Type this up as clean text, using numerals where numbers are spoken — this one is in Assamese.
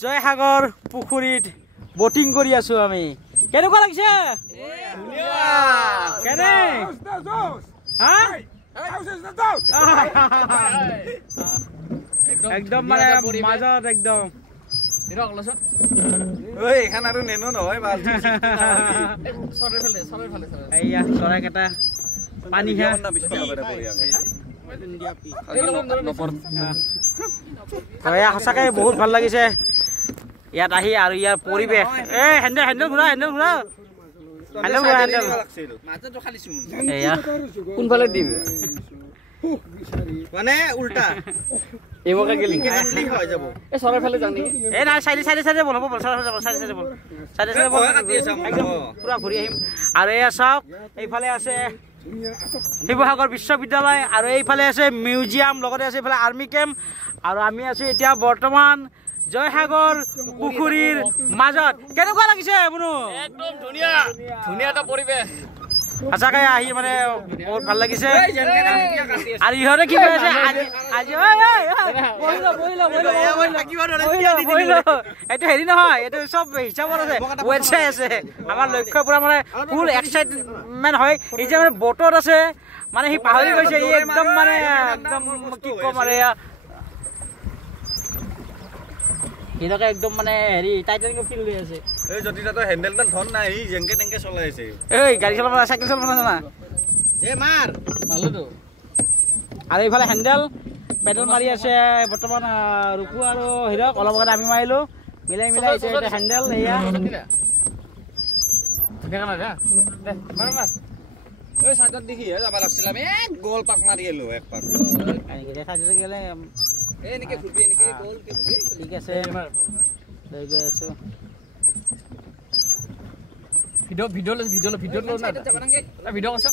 জয়সাগৰ পুখুৰীত বোটিং কৰি আছো আমি কেনেকুৱা লাগিছে কেনে একদম মানে মাজত একদম চৰাইকেইটা পানী সঁচাকে বহুত ভাল লাগিছে ইয়াত আহি আৰু ইয়াৰ পৰিৱেশ হেণ্ডেল হেণ্ডেল ঘূৰা হেণ্ডেল ঘূৰা হেণ্ডেল ঘূৰা হেণ্ডেল কোনফালে দিম মানে উল্টা এইমকে গেলি হৈ যাব এই চৰাই ফালে যাও নেকি এই নাই চাইডে চাইডে চাইডে বল হ'ব চৰাই যাব চাইডে চাইডে বল চাইডে চাইডে বল একদম পুৰা ঘূৰি আহিম আৰু এয়া চাওক এইফালে আছে শিৱসাগৰ বিশ্ববিদ্যালয় আৰু এইফালে আছে মিউজিয়াম লগতে আছে এইফালে আৰ্মি কেম্প আৰু আমি আছো এতিয়া বৰ্তমান জয়সাগৰ পুখুৰীৰ মাজত কেনেকুৱা লাগিছে বুনু একদম ধুনীয়া ধুনীয়া এটা পৰিৱেশ সঁচাকৈ আহি মানে বহুত ভাল লাগিছে আৰু ইহঁতে কি কৰি আছে আজি এইটো হেৰি নহয় এইটো চব হিচাপত আছে ৱেট চাই আছে আমাৰ লক্ষ্য পুৰা মানে ফুল এক্সাইটমেণ্ট হয় এই যে মানে বটত আছে মানে সি পাহৰি গৈছে ই একদম মানে একদম কি ক'ম আৰু সিহঁতে একদম মানে হেৰি টাইটানিক ফিল লৈ আছে এই যদি তাতো হেণ্ডেলডাল ধন নাই ই যেংকে তেংকে চলাই আছে এই গাড়ী চলাব চাইকেল চলাব নাজানা এ মাৰ ভালতো আৰু এইফালে হেণ্ডেল পেডেল মাৰি আছে বৰ্তমান ৰূপু আৰু হিৰক অলপ আগতে আমি মাৰিলো মিলাই মিলাই এতিয়া হেণ্ডেল এয়া এই চাইডত দেখিহে যাব লাগিছিল আমি গল পাক মাৰি গলো এক পাক চাইডত গেলে এনেকে ঘুৰবি এনেকে গল কে ঘুৰবি ঠিক আছে লৈ গৈ আছো video' video' video' video' video' আছে